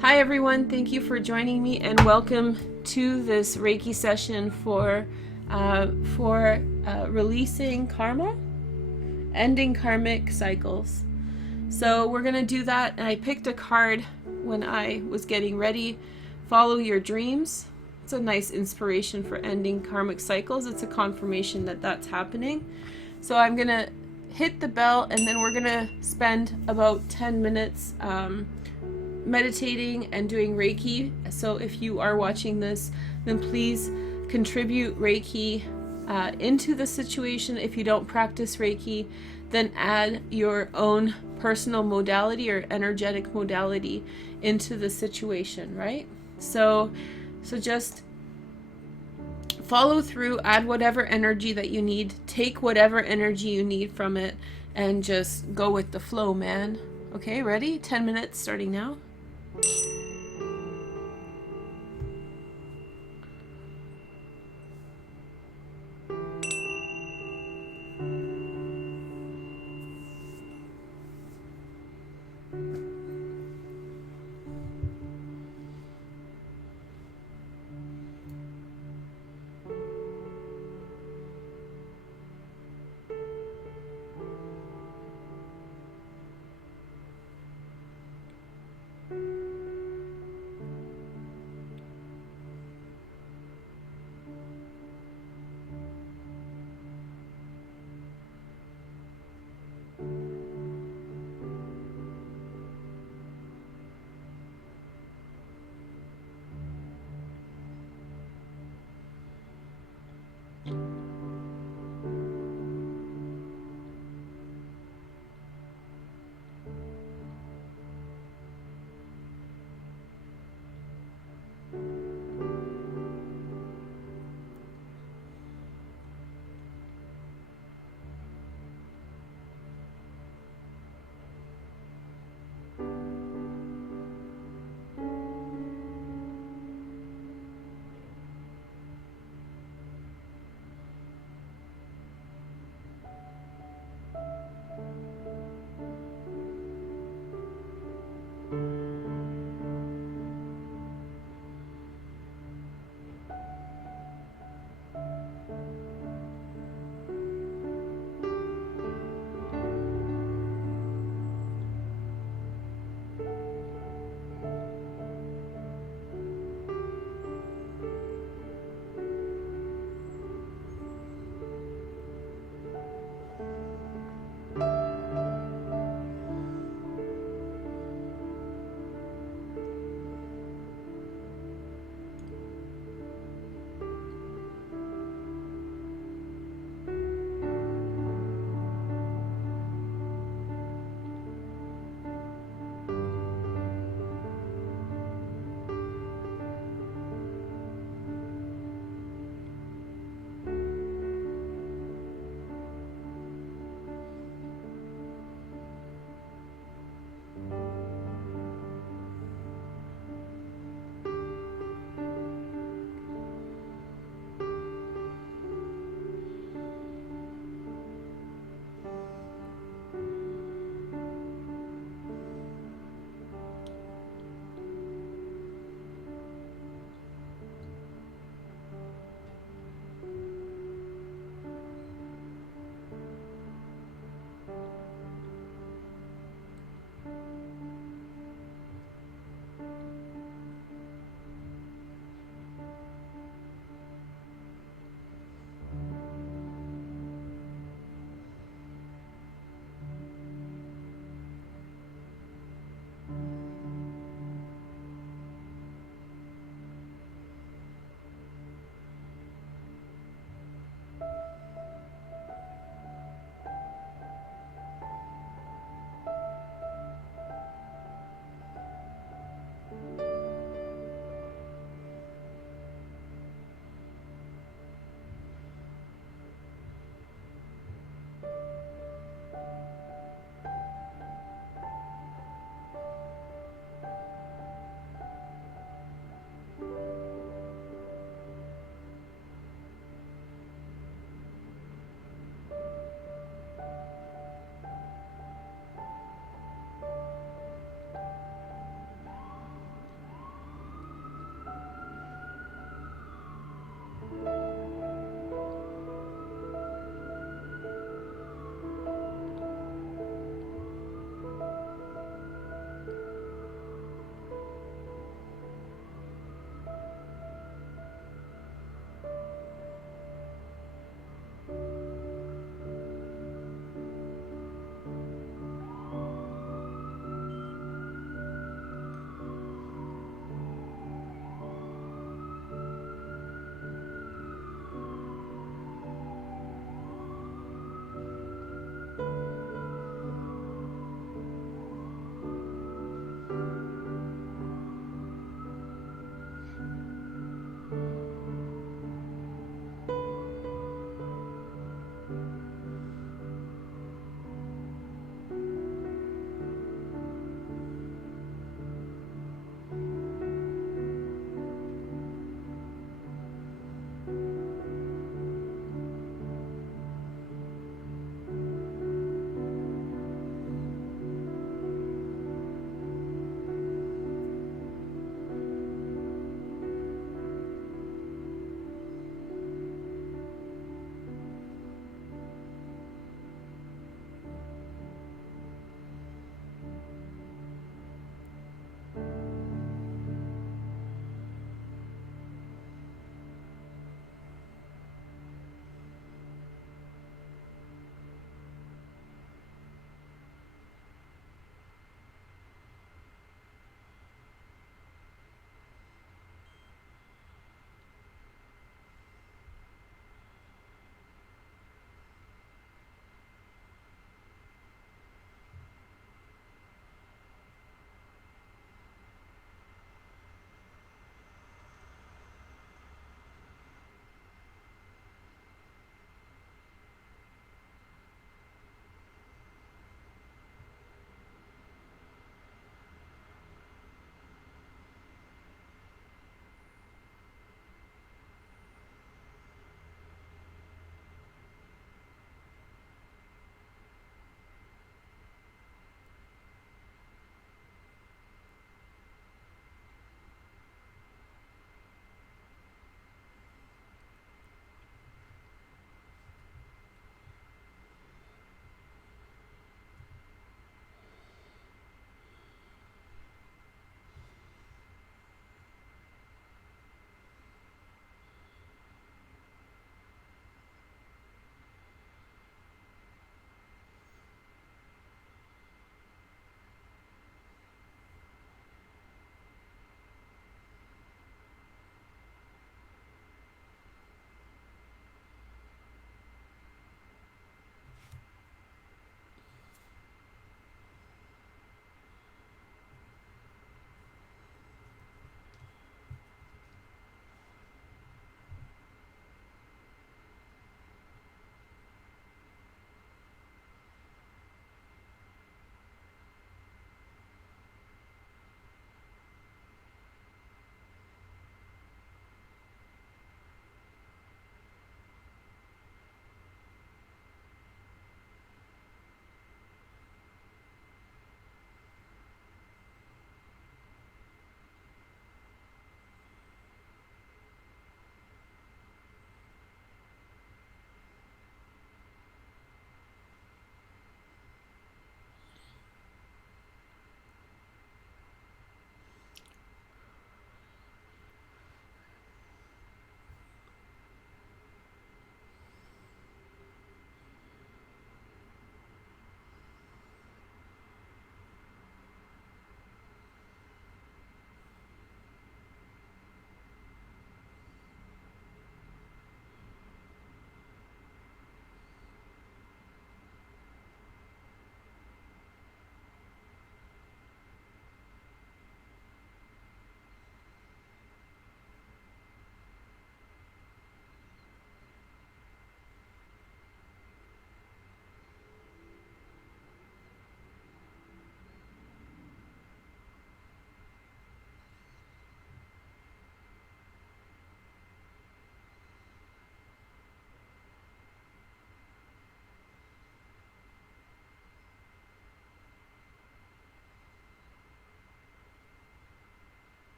Hi everyone, thank you for joining me and welcome to this Reiki session for releasing karma, ending karmic cycles. So we're gonna do that, and I picked a card when I was getting ready. Follow your dreams. It's a nice inspiration for ending karmic cycles. It's a confirmation that that's happening. So I'm gonna hit the bell, and then we're gonna spend about 10 minutes meditating and doing Reiki. So if you are watching this, then please contribute Reiki into the situation. If you don't practice Reiki, then add your own personal modality or energetic modality into the situation, right? So just follow through, add whatever energy that you need, take whatever energy you need from it, and just go with the flow, man. Okay, ready? 10 minutes starting now.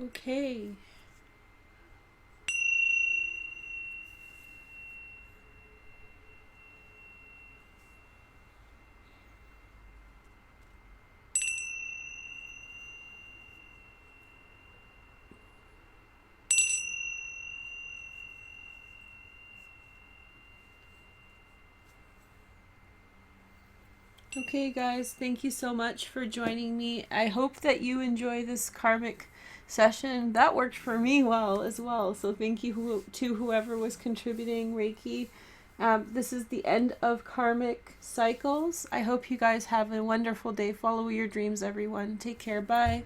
Okay. Okay, guys, thank you so much for joining me. I hope that you enjoy this karmic session. That worked for me well as well. So thank you to whoever was contributing Reiki. This is the end of karmic cycles. I hope you guys have a wonderful day. Follow your dreams, everyone. Take care. Bye.